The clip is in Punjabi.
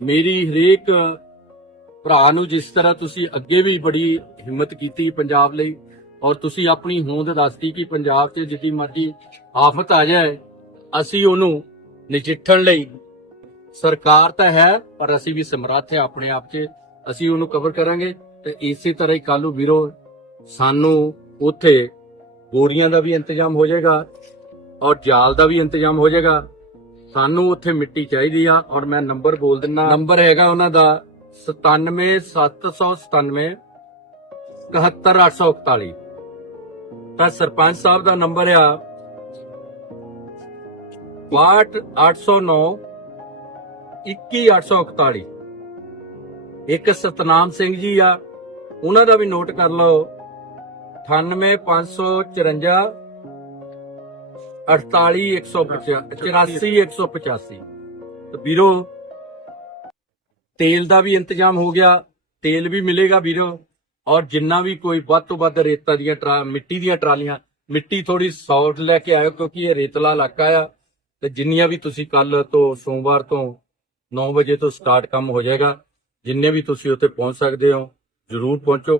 ਮੇਰੀ ਹਰੇਕ ਭਰਾ ਨੂੰ ਜਿਸ ਤਰ੍ਹਾਂ ਤੁਸੀਂ ਅੱਗੇ ਵੀ ਬੜੀ ਹਿੰਮਤ ਕੀਤੀ ਪੰਜਾਬ ਲਈ, ਔਰ ਤੁਸੀਂ ਆਪਣੀ ਹੋਂਦ ਦੱਸਤੀ ਕਿ ਪੰਜਾਬ 'ਚ ਜਿੱਦੀ ਮਰਜ਼ੀ ਆਫਤ ਆ ਜਾਏ, ਅਸੀਂ ਉਹਨੂੰ ਨਜਿੱਠਣ ਲਈ ਸਰਕਾਰ ਤਾਂ ਹੈ, ਪਰ ਅਸੀਂ ਵੀ ਸਮਰੱਥ ਹੈ ਆਪਣੇ ਆਪ 'ਚ, ਅਸੀਂ ਉਹਨੂੰ ਕਵਰ ਕਰਾਂਗੇ। ਤੇ ਇਸੇ ਤਰ੍ਹਾਂ ਹੀ ਕਾਲੂ ਵੀਰੋ, ਸਾਨੂੰ ਉੱਥੇ ਬੋਰੀਆਂ ਦਾ ਵੀ ਇੰਤਜ਼ਾਮ ਹੋ ਜਾਏਗਾ, ਔਰ ਜਾਲ ਦਾ ਵੀ ਇੰਤਜ਼ਾਮ ਹੋ ਜਾਏਗਾ। ਸਾਨੂੰ ਉੱਥੇ ਮਿੱਟੀ ਚਾਹੀਦੀ ਆ ਔਰ ਮੈਂ ਨੰਬਰ ਬੋਲ ਦਿੰਨਾ। ਨੰਬਰ ਹੈਗਾ ਉਹਨਾਂ ਦਾ 97797 71841 ਤਾਂ ਸਰਪੰਚ ਸਾਹਿਬ ਦਾ ਨੰਬਰ ਆ 62809 21841 ਇੱਕ ਸਤਨਾਮ ਸਿੰਘ ਜੀ ਆ, ਉਹਨਾਂ ਦਾ ਵੀ ਨੋਟ ਕਰ ਲਓ। 98554 48185 ਤੇ ਵੀਰੋ ਤੇਲ ਦਾ ਵੀ ਇੰਤਜ਼ਾਮ ਹੋ ਗਿਆ ਤੇਲ ਵੀ ਮਿਲੇਗਾ ਵੀਰੋ ਔਰ ਜਿੰਨਾ ਵੀ ਕੋਈ ਵੱਧ ਤੋਂ ਵੱਧ ਰੇਤਾ ਦੀਆਂ ਟਰਾ ਮਿੱਟੀ ਦੀਆਂ ਟਰਾਲੀਆਂ ਮਿੱਟੀ ਥੋੜੀ ਸੌਟ ਲੈ ਕੇ ਆਇਓ ਕਿਉਂਕਿ ਇਹ ਰੇਤਲਾ ਇਲਾਕਾ ਆ ਤੇ ਜਿੰਨੀਆਂ ਵੀ ਤੁਸੀਂ ਕੱਲ ਤੋਂ ਸੋਮਵਾਰ ਤੋਂ 9 ਵਜੇ ਤੋਂ ਸਟਾਰਟ ਕੰਮ ਹੋ ਜਾਏਗਾ ਜਿੰਨੇ ਵੀ ਤੁਸੀਂ ਉੱਥੇ ਪਹੁੰਚ ਸਕਦੇ ਹੋ ਜਰੂਰ ਪਹੁੰਚੋ।